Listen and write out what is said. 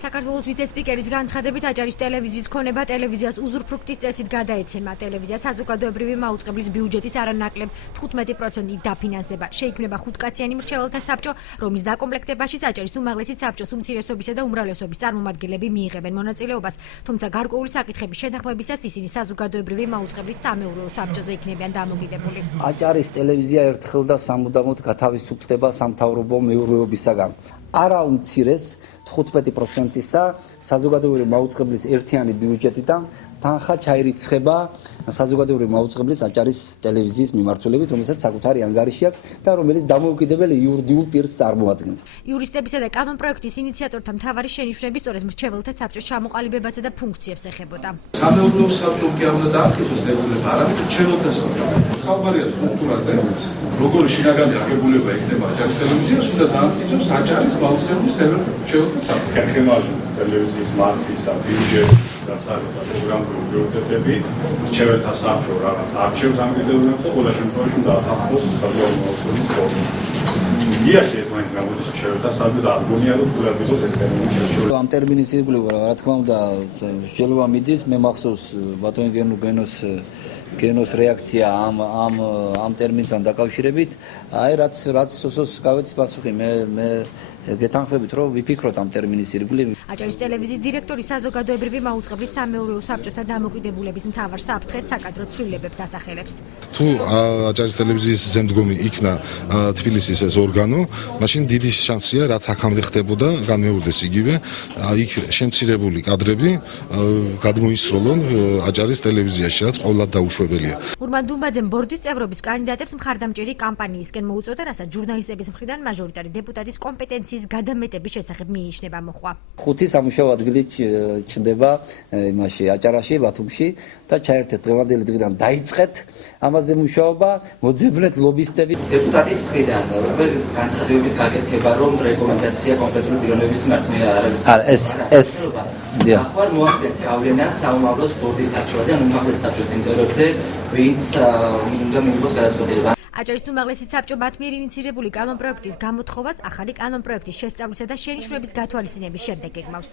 საქართველოს ვიცე-სპიკერის განცხადებით აჭარის ტელევიზიის ქონება ტელევიზიას უზურპრუქტის წესით გადაეცემა. ტელევიზია საზოგადოებრივი მაუწყებლის ბიუჯეტის არანაკლებ 15%-ით დაფინანსდება. შეიქმნება 5-კაციანი მრჩეველთა საბჭო, რომლის დაკომპლექტებაშიც აჭარის უმაღლესი საბჭოს უმცირესობისა და უმრავლესობის წარმომადგენლები მიიღებენ მონაწილეობას, თუმცა გარკვეული საკითხების შეთანხმებისას ისინი საზოგადოებრივი მაუწყებლის სამეურვეო საბჭოზე იქნებიან დამოკიდებული. აჭარის ტელევიზია ერთხელ და სამუდამოდ გათავისუფლდება სამთავრობო მეურვეობისაგან. არა უმცირეს 15%-ისა საზოგადოებრივი მაუწყებლის ერთიანი ბიუჯეტიდან თანხა ჩაირიცხება საზოგადოებრივი მაუწყებლის აჭარის ტელევიზიის მიმართულებით, რომელსაც საკუთარი ანგარიში აქვს და რომელიც დამოუკიდებელი იურიდიულ პირს წარმოადგენს. იურისტებისა და კანონპროექტის ინიციატორთა მთავარი შენიშვნები სწორედ მრჩეველთა საბჭოს ჩამოყალიბებასა და ფუნქციებს ეხებოდა. სამეურვეო საბჭო კი არ უნდა დაახიოს დებულება, არამედ მრჩეველთა საბჭო. ხალხარია სტრუქტურაზე, როგორი შინაგანი აგებულება იქნება აჭარის ტელევიზიას, უნდა დაამტკიცოს აჭარის მაუწყებლის მრჩეველთა საბჭო. ხემალ ტელევიზიის მართვის ბიუჯეტი რაც არის და პროგრამული პრიორიტეტები, მრჩეველთა საბჭო რაღაც არჩევს ამ კიდევებს და ყველა შემთხვევაში უნდა აფხოს საზღვაო მოხსნის ფორმა. იაში ეს მაინც გამოდის მრჩეველთა საბჭო და აგონია რომ თულადიდოს ეს ტერმინი შეშორება. ამ ტერმინის ირგვლივ რა თქმა უნდა მსჯელობა მიდის, მე მახსოვს ბატონი გენოს რეაქცია ამ ტერმინთან დაკავშირებით, აი რაც სოსოს გავეცი პასუხი, მე გეთანხმებით რომ ვიფიქროთ ამ ტერმინის ირგვლივ. აჭარის ტელევიზიის დირექტორი საზოგადოებრივი მაუწყებლის სამეურვეო საბჭოსა დამოუკიდებულების მთავარ საფრთხეთ საკადრო ცვლილებებს ასახელებს. თუ აჭარის ტელევიზიის ზემდგომი იქნა თბილისის ეს ორგანო, მაშინ დიდი შანსია რაც აქამდე ხდებოდა განმეორდეს იგივე, იქ შემცირებული კადრები გადმოისროლონ აჭარის ტელევიზიაში, რაც ყოველად დაუშვებელია. ურმან დუმბაძემ ბორდის წევრობის კანდიდატებს მხარდამჭერი კამპანიისკენ მოუწოდა, რასაც ჟურნალისტების მხრიდან მაჟორიტარი დეპუტატის კომპეტენციის გადამეტების შესახებ მიიჩნევა მოხვა. 5 სამუშაო ადგილი ჩნდება იმაში აჭარაში, ბათუმში და ჩაერთეთ დღევანდელი დღიდან დაიწყეთ ამაზე მუშაობა, მოძებნეთ ლობისტები. დეპუტატის მხრიდან განცხადებების გაკეთება, რომ რეკომენდაცია კონკრეტული პიროვნების მიმართ მე არ არის. ეს ახლა მოახდენს გავლენას საომავლოდ ბორდის საბჭოზე, ან უმაღლეს საბჭოს წევრებზე, ვინც მინდა მიიღოს გადაწყვეტილება. აჭარის უმაღლესი საბჭო მათ მიერ ინიცირებული კანონპროექტის გამოთხოვას ახალი კანონპროექტის შესწავლისა და შენიშვნების გათვალისწინების შემდეგ ეგმავს.